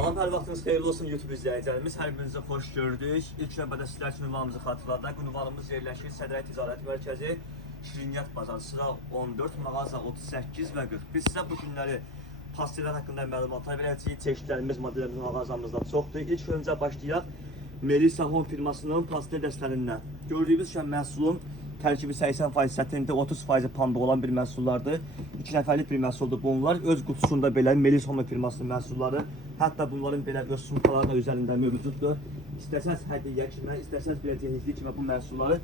Salam, hər vaxtınız xeyirli olsun YouTube izləyicilərimiz. Hər birinizi xoş gördük. İlk növbədə sizlər üçün ünvanımızı xatırladaq. Ünvanımız yerləşir Sədrək Ticarət Mərkəzi, Şirniyyat Bazarı, sıra 14, mağaza 38 və 40. Biz sizə bu günləri pastelər haqqında məlumatlar verəcəyik. Çeşidlərimiz, modellərimiz mağazamızda çoxdur. İlk öncə başlayaq Melisa Home firmasının pastel dəstərindən. Gördüyünüz kimi məhsulun tərkibi 80% sətində, 30% pambıq olan bir məhsullardır. 2 nəfərlik bir məhsuldur bunlar. Öz qutusunda belə Melisa Home firmasının məhsulları, hətta bunların belə öz sumkaları da üzərində mövcuddur. İstəsəz hədiyyə kimi, istəsəz belə cehizli kimi bu məhsulları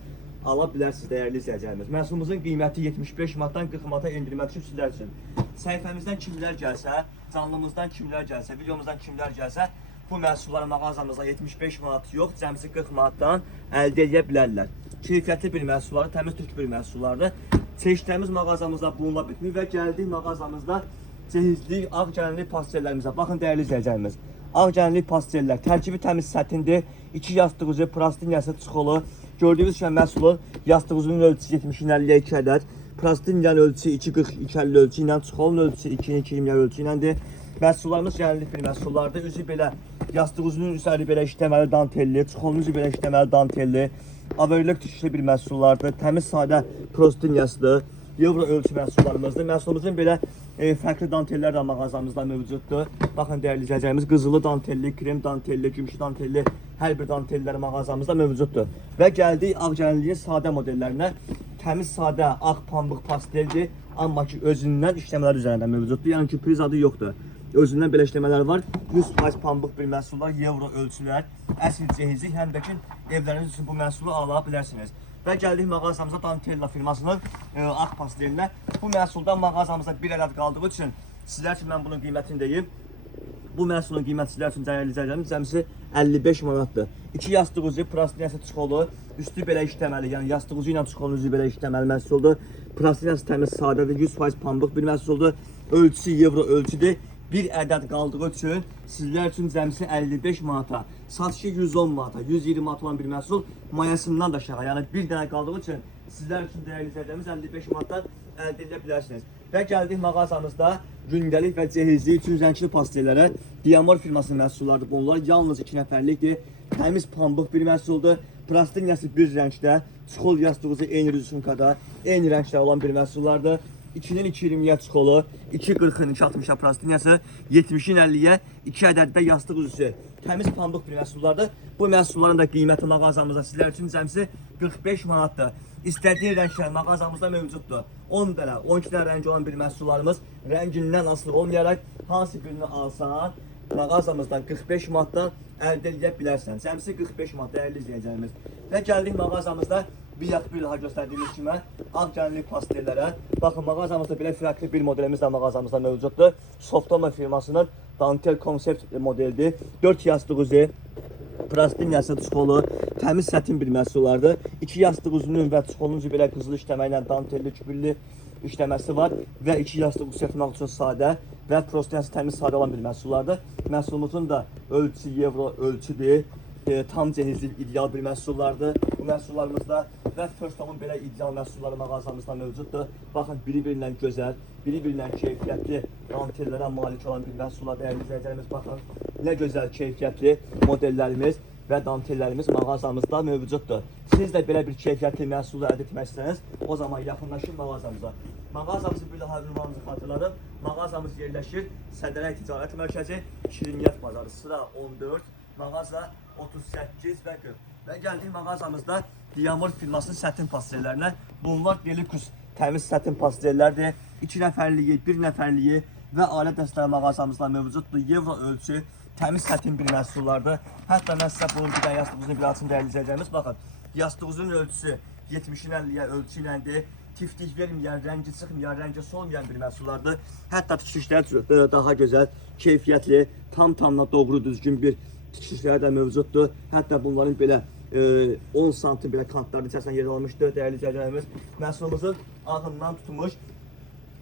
ala bilərsiniz dəyərli izləyicilərimiz. Məhsulumuzun qiyməti 75 manatdan 40 manata endirilmə düşüb sizlər üçün. Səhifəmizdən kimlər gəlsə, canlımızdan kimlər gəlsə, videomuzdan kimlər gəlsə, bu məhsulları mağazamızda 75 manat yox, cəmsi 40 manatdan əldə edə bilərlər. Keyfiyyətli bir məhsulları, təmiz türk bir məhsullardır. Çeşidlərimiz mağazamızda bununla bitmir və gəldik mağazamızda cehizli ağcənli pastellərimizə. Baxın dəyərli izləyicilərimiz. Ağcənli pastellər, tərkibi təmiz sətindir. 2 yastıq ucu, plastiniyası çıxılı. Gördüyünüz kimi məhsulun yastıq ucunun ölçüsü 70-in 52 ədəd. Plastiniyanın ölçüsü 2.40-2.50 ölçü ilə, çıxılın ölçüsü 2.20 ölçü iləndir. Məhsullarımız gələnlik bir məhsullardır. Üzü belə, yastıq ucunun üzəri belə işləməli dantelli, çıxılın üzü belə işləməli dantelli. Averlik düşüşlü bir məhsullardır. Təmiz sadə prostiniyasıdır. Euro ölçü məhsullarımızdır. Məhsulumuzun belə fərqli dantellər də mağazamızda mövcuddur. Baxın dəyərli izləyicilərimiz, qızılı dantelli, krem dantelli, gümüşü dantelli hər bir dantellər mağazamızda mövcuddur. Və gəldik ağcənliyin sadə modellərinə. Təmiz sadə ağ pambıq pasteldir, amma ki özündən işləmələr üzərində mövcuddur. Yəni ki priz adı yoxdur. Özündən belə işləmələr var. 100% pambıq bir məhsullar, euro ölçülər, əsl cehizlik, həm də ki evləriniz üçün bu məhsulu ala bilərsiniz. Və gəldik mağazamıza Dantella firmasının ağ pastelinə. Bu məhsuldan mağazamızda bir ədəd qaldığı üçün sizlər üçün mən bunun qiymətini deyim. Bu məhsulun qiyməti sizlər üçün dəyərli izləyicilərimiz cəmsi 55 manatdır. 2 yastıq ucu, plastiniyası çıxılı, üstü belə işləməli, yəni yastıq ucu ilə çıxılı üzü belə işləməli məhsuldur. Plastiniyası təmiz sadədir, 100% pambıq bir məhsuldur. Ölçüsü euro ölçüdür. Bir ədəd qaldığı üçün sizlər üçün cəmsi 55 manata, satışı 110 manata, 120 manat olan bir məhsul mayasından da aşağı, yəni bir dənə qaldığı üçün sizlər üçün dəyərli izləyicilərimiz 55 manatdan əldə edə bilərsiniz. Və gəldik mağazamızda gündəlik və cehizli üçün rəngli pastellərə. Diamor firmasının məhsullardır bunlar, yalnız 2 nəfərlikdir, təmiz pambıq bir məhsuldur. Plastiniyası bir rəngdə, çıxıl yastığı eyni rüzumkada, eyni rəngdə olan bir məhsullardır. 2-nin 2.20-yə çıxılı, 2.40-ın 2.60-a plastiniyası, 70-in 50-yə 2 ədəddə yastıq üzüsü. Təmiz pambıq bir məhsullardır. Bu məhsulların da qiyməti mağazamızda sizlər üçün cəmsi 45 manatdır. İstədiyi rənglər mağazamızda mövcuddur. 10 dənə, 12 dənə rəngi olan bir məhsullarımız rəngindən asılı olmayaraq hansı birini alsan, mağazamızdan 45 manatdan əldə edə bilərsən. Cəmsi 45 manat dəyərli izləyicilərimiz. Və gəldik mağazamızda bir daha göstərdiyimiz kimi ağcənlik pastellərə. Baxın, mağazamızda belə fərqli bir modelimiz də mağazamızda mövcuddur. Softoma firmasının dantel konsept modelidir. 4 yastıq ucu, plastiniyası çıxılı, təmiz sətin bir məhsullardır. 2 yastıq uzunun və çıxılın ucu belə qızılı işləməklə dantelli, küpürlü işləməsi var və 2 yastıq ucu sətmək üçün sadə və prostiniyası təmiz sadə olan bir məhsullardır. Məhsulumuzun da ölçüsü euro ölçüdür. Tam cehizli, ideal bir məhsullardır. Bu məhsullarımızda və First Home'un belə ideal məhsulları mağazamızda mövcuddur. Baxın, biri-birindən gözəl, biri-birindən keyfiyyətli dantellərə malik olan bir məhsullar dəyərli izləyicilərimiz. Baxın, nə gözəl keyfiyyətli modellərimiz və dantellərimiz mağazamızda mövcuddur. Siz də belə bir keyfiyyətli məhsulu əldə etmək istəsəniz, o zaman yaxınlaşın mağazamıza. Mağazamızı bir daha ünvanımızı xatırladım. Mağazamız yerləşir Sədrək Ticarət Mərkəzi, Şirniyyat Bazarı, sıra 14, mağaza 38 və 40. Və gəldik mağazamızda Diamor firmasının sətin pastellərinə. Bunlar delikus təmiz sətin pastellərdir. 2 nəfərliyi, 1 nəfərliyi və ailə dəstələri mağazamızda mövcuddur. Euro ölçü, təmiz sətin bir məhsullardır. Hətta mən sizə bunun bir dənə yastığınızın bir açın dəyərli izləyəcəyimiz. Baxın, yastığınızın ölçüsü 70-in 50-yə ölçü iləndir. Tiftik verməyən, rəngi çıxmayan, rəngi solmayan bir məhsullardır. Hətta tikişlər daha gözəl, keyfiyyətli, tam-tamına doğru düzgün bir tikişlər də mövcuddur. Hətta bunların belə 10 santim belə kantların içərisində yer almışdır dəyərli izləyicilərimiz. Məhsulumuzun ağından tutmuş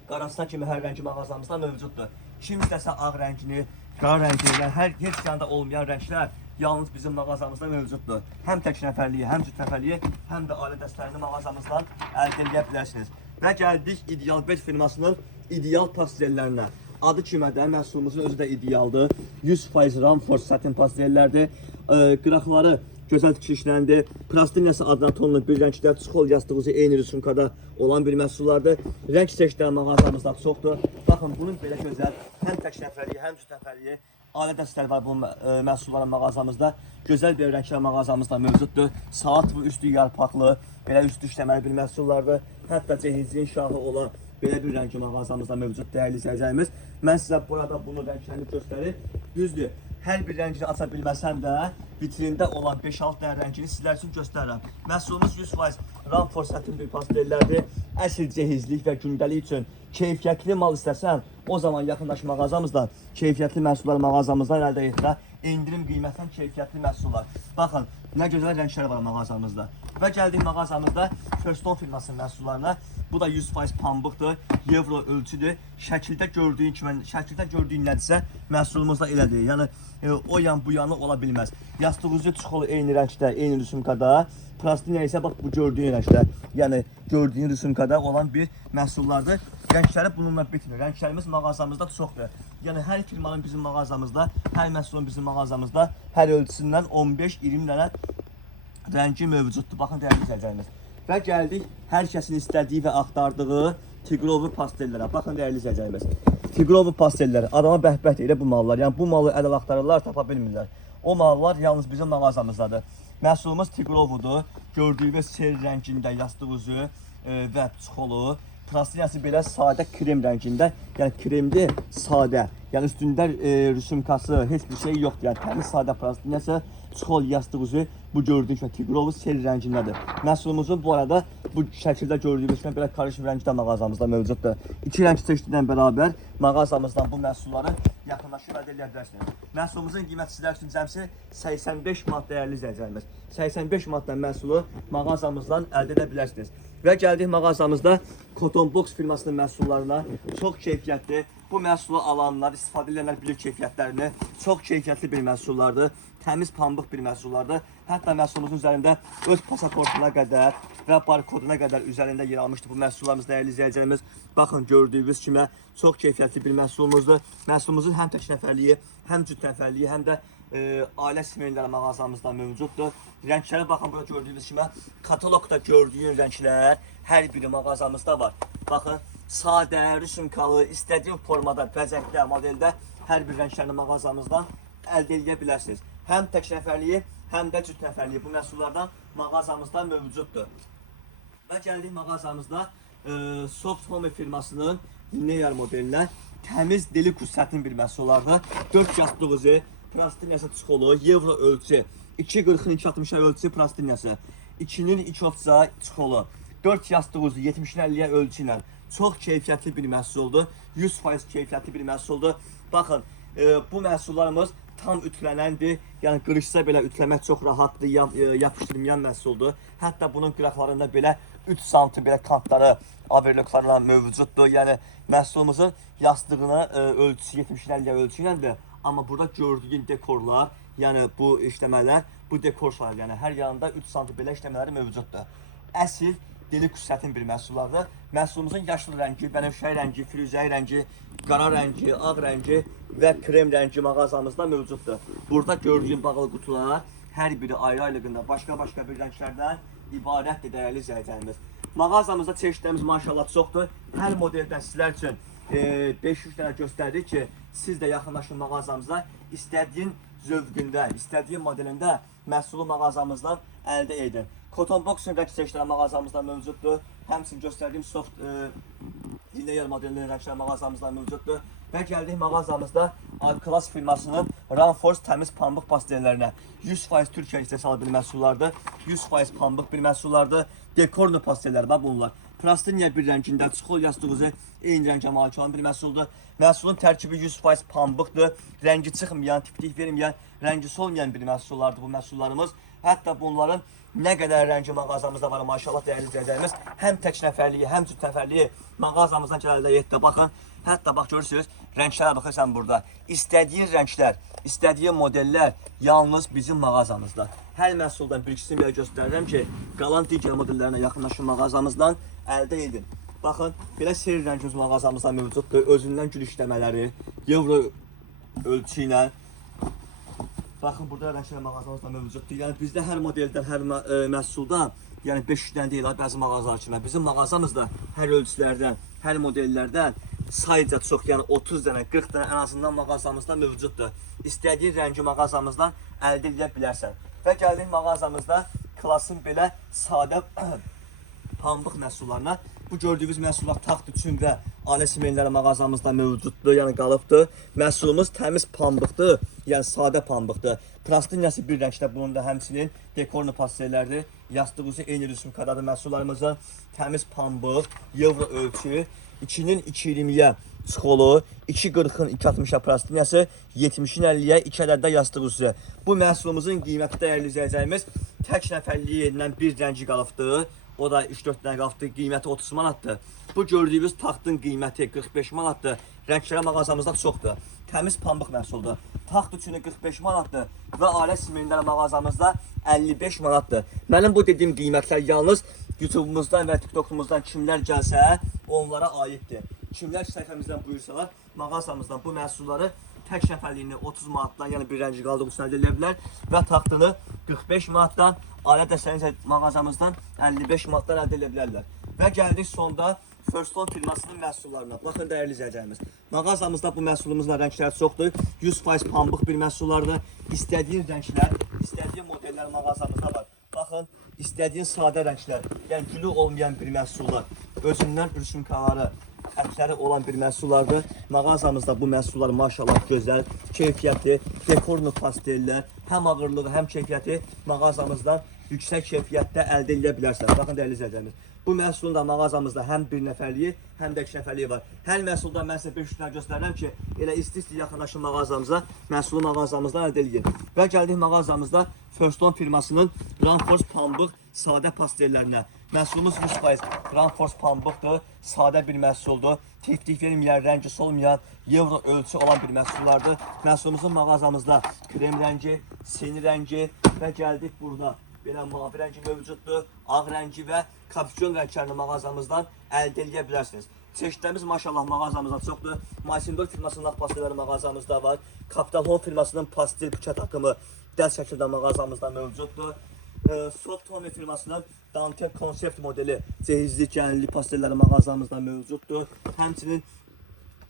qarasına kimi hər rəngi mağazamızda mövcuddur. Kim istəsə ağ rəngini, qara rəngini, heç yanında olmayan rənglər yalnız bizim mağazamızda mövcuddur. Həm tək nəfərliyi, həm cüt nəfərliyi, həm də ailə dəstələrini mağazamızdan əldə edə bilərsiniz. Və gəldik İdeal 5 firmasının ideal pastellərinə. Adı kimədə, məhsulumuzun özü də idealdır. 100% Ramford satin pastellərdir. Qıraqları gözəl tikişləndir. Plastiniyası adına tonlu bir rəngdə, çixol yastığısı eyni rüsumkada olan bir məhsullardır. Rəng seçkiləri mağazamızda çoxdur. Baxın, bunun belə gözəl, həm tək nəfərliyi, həm cüt nəfərliyi alə dəstələri var bu məhsulların mağazamızda. Gözəl bir rənglər mağazamızda mövcuddur. Saat bu üstü yarpaqlı, belə üstü işləməli bir məhsullardır. Hətta cehizliyin şahı olan belə bir rəngi mağazamızda mövcud dəyərli izləyicilərimiz. Mən sizə burada bunu rənglərini göstərir. Düzdür, hər bir rəngini aça bilməsəm də vitrində olan 5-6 dənə rəngini sizlər üçün göstərirəm. Məhsulumuz 100% Ramford satin bir pastellərdir. Əsl cehizlik və gündəlik üçün keyfiyyətli mal istəsən, o zaman yaxındaş mağazamızdan, keyfiyyətli məhsullar mağazamızdan əldə etmə, indirim qiymətən keyfiyyətli məhsullar. Baxın, nə gözəl rənglər var mağazamızda. Və gəldik mağazamızda Firstone firmasının məhsullarına. Bu da 100% pambıqdır, euro ölçüdür. Şəkildə gördüyün kimi, şəkildə gördüyün nədirsə məhsulumuzda elədir. Yəni o yan bu yanı ola bilməz. Yastığınızı çixolu eyni rəngdə, eyni rüsumkada. Plastiniya isə bax bu gördüyün rəngdə, yəni gördüyün rüsumkada olan bir məhsullardır. Rəngləri bununla bitmir. Rənglərimiz mağazamızda çoxdur. Yəni hər firmanın bizim mağazamızda, hər məhsulun bizim mağazamızda hər ölçüsündən 15-20 dənə rəngi mövcuddur. Baxın dəyərli izləyicilərimiz. Və gəldik hər kəsin istədiyi və axtardığı Tigrovu pastellərə. Baxın dəyərli izləyicilərimiz. Tigrovu pastellləri adama bəhbət elə bu mallar. Yəni bu malı əl axtarırlar, tapa bilmirlər. O mallar yalnız bizim mağazamızdadır. Məhsulumuz Tigrovudur. Gördüyünüz sel rəngində yastıq üzü və çixolu. Plastiniyası belə sadə krem rəngində, yəni kremli, sadə. Yəni üstündə rüsumkası, heç bir şey yoxdur. Yəni təmiz sadə plastiniyası, çixol yastıq üzü bu gördüyünüz kimi Tigrovu sel rəngindədir. Məhsulumuzun bu arada bu şəkildə gördüyünüz kimi belə karışıq rəngdə mağazamızda mövcuddur. İki rəng seçdiyindən bərabər mağazamızdan bu məhsulları yaxınlaşıb əldə edə bilərsiniz. Məhsulumuzun qiyməti sizlər üçün cəmsi 85 manat dəyərli izləyicilərimiz. 85 manatdan məhsulu mağazamızdan əldə edə bilərsiniz. Və gəldik mağazamızda Cotton Box firmasının məhsullarına. Çox keyfiyyətli. Bu məhsulu alanlar, istifadə edənlər bilir keyfiyyətlərini. Çox keyfiyyətli bir məhsullardır. Təmiz pambıq bir məhsullardır. Hətta məhsulumuzun üzərində öz pasaportuna qədər və barkoduna qədər üzərində yer almışdır bu məhsullarımız dəyərli izləyicilərimiz. Baxın gördüyünüz kimi çox keyfiyyətli bir məhsulumuzdur. Məhsulumuzun həm tək nəfərliyi, həm cüt nəfərliyi, həm də ailə simenləri mağazamızda mövcuddur. Rənglərə baxın, burada gördüyünüz kimi kataloqda gördüyün rənglər hər biri mağazamızda var. Baxın, sadə, rüsumkalı, istədiyin formada, bəzəkdə, modeldə hər bir rənglərini mağazamızdan əldə edə bilərsiniz. Həm tək nəfərliyi, həm də cüt nəfərliyi bu məhsullardan mağazamızda mövcuddur. Və gəldik mağazamızda Soft Home firmasının Linear modelinə təmiz Deluxe satin bir məhsullarda 4 yastığızı, plastiniyası çixolu, euro ölçü, 2.40-2.60 ölçü plastiniyası, 2'nin 2 otsa çixolu, 4 yastığızı 70'in 50'ye ölçü ilə çox keyfiyyətli bir məhsuldur, 100% keyfiyyətli bir məhsuldur. Baxın, bu məhsullarımız tam ütlənəndir, yəni qırışsa belə ütləmək çox rahatdır, yapışdırmayan məhsuldur. Hətta bunun qıraqlarında belə 3 sm belə kantları, averloklarla mövcuddur. Yəni məhsulumuzun yastığına ölçüsü 70'in 50'ye ölçü iləndir. Amma burada gördüyün dekorlar, yəni bu işləmələr, bu dekorlar, yəni hər yanında 3 sm belə işləmələri mövcuddur. Əsl Deluxe satin bir məhsullardır. Məhsulumuzun yaşlı rəngi, bənövşəyi rəngi, firuzəyi rəngi, qara rəngi, ağ rəngi və krem rəngi mağazamızda mövcuddur. Burada gördüyün bağlı qutular hər biri ayrı-ayrılığında başqa-başqa bir rənglərdən ibarətdir dəyərli izləyicilərimiz. Mağazamızda çeşidlərimiz maşallah çoxdur. Hər modeldən sizlər üçün 500 dənə göstərdik ki, siz də yaxınlaşın mağazamıza, istədiyin zövqündə, istədiyin modelində məhsulu mağazamızdan əldə edin. Cotton Box'un rəng seçkiləri mağazamızda mövcuddur. Həmçinin göstərdiyim Soft Linear modelinin rəngləri mağazamızda mövcuddur. Və gəldik mağazamızda A-Class firmasının Ramford təmiz pambıq pastellərinə. 100% Türkiyə istehsalı bir məhsullardır. 100% pambıq bir məhsullardır. Dekorlu pastellər var bunlar. Plastiniya bir rəngində, çixol yastığızı eyni rəngə malik olan bir məhsuldur. Məhsulun tərkibi 100% pambıqdır. Rəngi çıxmayan, tiplik verməyən, rəngi solmayan bir məhsullardır bu məhsullarımız. Hətta bunların nə qədər rəngi mağazamızda var maşallah dəyərli izləyicilərimiz. Həm tək nəfərliyi, həm cüt nəfərliyi mağazamızdan gələldə yetdə baxın. Hətta bax görürsünüz, rənglərə baxırsan burada. İstədiyin rənglər, istədiyin modellər yalnız bizim mağazamızda. Hər məhsuldan bir ikisini belə göstərirəm ki, qalan digər modellərinə yaxınlaşın mağazamızdan əldə edin. Baxın, belə seri rəngimiz mağazamızda mövcuddur. Özündən gül işləmələri, euro ölçü ilə. Baxın, burada rənglər mağazamızda mövcuddur. Yəni bizdə hər modeldən, hər məhsuldan, yəni 500-dən deyil, bəzi mağazalar kimi. Bizim mağazamızda hər ölçülərdən, hər modellərdən sayca çox, yəni 30 dənə, 40 dənə ən azından mağazamızda mövcuddur. İstədiyin rəngi mağazamızdan əldə edə bilərsən. Və gəldik mağazamızda klasın belə sadə pambıq məhsullarına. Bu gördüyünüz məhsullar taxt üçün və ailə semenləri mağazamızda mövcuddur, yəni qalıbdır. Məhsulumuz təmiz pambıqdır, yəni sadə pambıqdır. Plastinyası bir rəngdə, bunun da həmçinin dekorlu pastellərdir. Yastıq üzü eyni rüsumkadadır məhsullarımızın. Təmiz pambıq, euro ölçü, 2-nin 2.20-yə çikolu, 2.40-ın 2.60-a plastinyası, 70-in 50-yə 2 ədəddə yastıq üzü. Bu məhsulumuzun qiyməti dəyərli izləyəcəyimiz tək nəfərliyindən bir rəngi qalıbdır. O da 3-4 dənə qalıbdır, qiyməti 30 manatdır. Bu gördüyünüz taxtın qiyməti 45 manatdır. Rəngləri mağazamızda çoxdur. Təmiz pambıq məhsuldur. Taxt üçünü 45 manatdır və ailə simenləri mağazamızda 55 manatdır. Mənim bu dediyim qiymətlər yalnız YouTube-umuzdan və TikTok-umuzdan kimlər gəlsə, onlara aiddir. Kimlər səhifəmizdən buyursalar, mağazamızdan bu məhsulları tək nəfərliyini 30 manatdan, yəni bir rəngi qaldığı üçün əldə edə bilər və taxtını 45 manatdan, ailə dəstəyini mağazamızdan 55 manatdan əldə edə bilərlər. Və gəldik sonda First Lone firmasının məhsullarına. Baxın dəyərli izləyəcəyimiz. Mağazamızda bu məhsulumuzla rənglər çoxdur. 100% pambıq bir məhsullardır. İstədiyin rənglər, istədiyin modellər mağazamızda var. Baxın, istədiyin sadə rənglər, yəni gülü olmayan bir məhsullar, özündən ürüşünkaları, ətləri olan bir məhsullardır. Mağazamızda bu məhsullar maşallah gözəl, keyfiyyətli, dekorlu pastellər, həm ağırlığı, həm keyfiyyəti mağazamızdan yüksək keyfiyyətdə əldə edə bilərsən. Baxın dəyərli izləyəcəyimiz. Bu məhsulun da mağazamızda həm bir nəfərliyi, həm də 2 nəfərliyi var. Hər məhsuldan mən sizə 500 dənə göstərirəm ki, elə isti-isti yaxınlaşın mağazamıza, məhsulu mağazamızdan əldə edin. Və gəldik mağazamızda First Lone firmasının Ranforce pambıq sadə pastellərinə. Məhsulumuz 100% Ranforce pambıqdır, sadə bir məhsuldur. Tif-tif verməyən, rəngi solmayan, euro ölçü olan bir məhsullardır. Məhsulumuzun mağazamızda krem rəngi, sini rəngi və gəldik burada. Belə mavi rəngi mövcuddur, ağ rəngi və kapsyon rənglərini mağazamızdan əldə edə bilərsiniz. Çeşidlərimiz maşallah mağazamızda çoxdur. Maisindor firmasının pastelləri mağazamızda var. Capital Home firmasının pastel buket takımı dəl şəkildə mağazamızda mövcuddur. Soft Home firmasının dantel konsept modeli cehizli gəlirli pastelləri mağazamızda mövcuddur. Həmçinin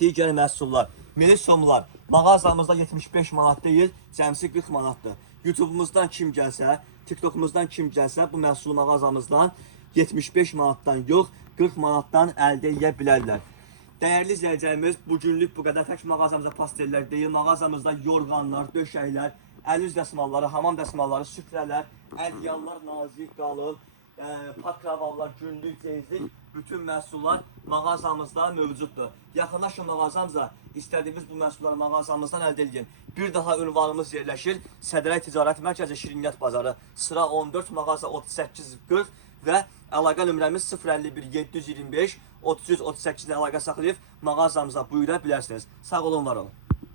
digər məhsullar, minik somlar mağazamızda 75 manat deyil, cəmsi 40 manatdır. YouTube-umuzdan kim gəlsə, TikTok-umuzdan kim gəlsə bu məhsulu mağazamızdan 75 manatdan yox, 40 manatdan əldə edə bilərlər. Dəyərli izləyəcəyimiz, bugünlük bu qədər tək mağazamızda pastellər deyil, mağazamızda yorğanlar, döşəklər, əl üz dəsmalları, hamam dəsmalları, süfrələr, ədyallar, nazik, qalın, pakravallar, günlük, cehizlik, bütün məhsullar mağazamızda mövcuddur. Yaxınlaşın mağazamıza, istədiyiniz bu məhsulları mağazamızdan əldə edin. Bir daha ünvanımız yerləşir. Sədrək Ticarət Mərkəzi Şirniyyat Bazarı, sıra 14, mağaza 3840 və əlaqə nömrəmiz 051 725 33 38 ilə əlaqə saxlayıb mağazamıza buyura bilərsiniz. Sağ olun, var olun.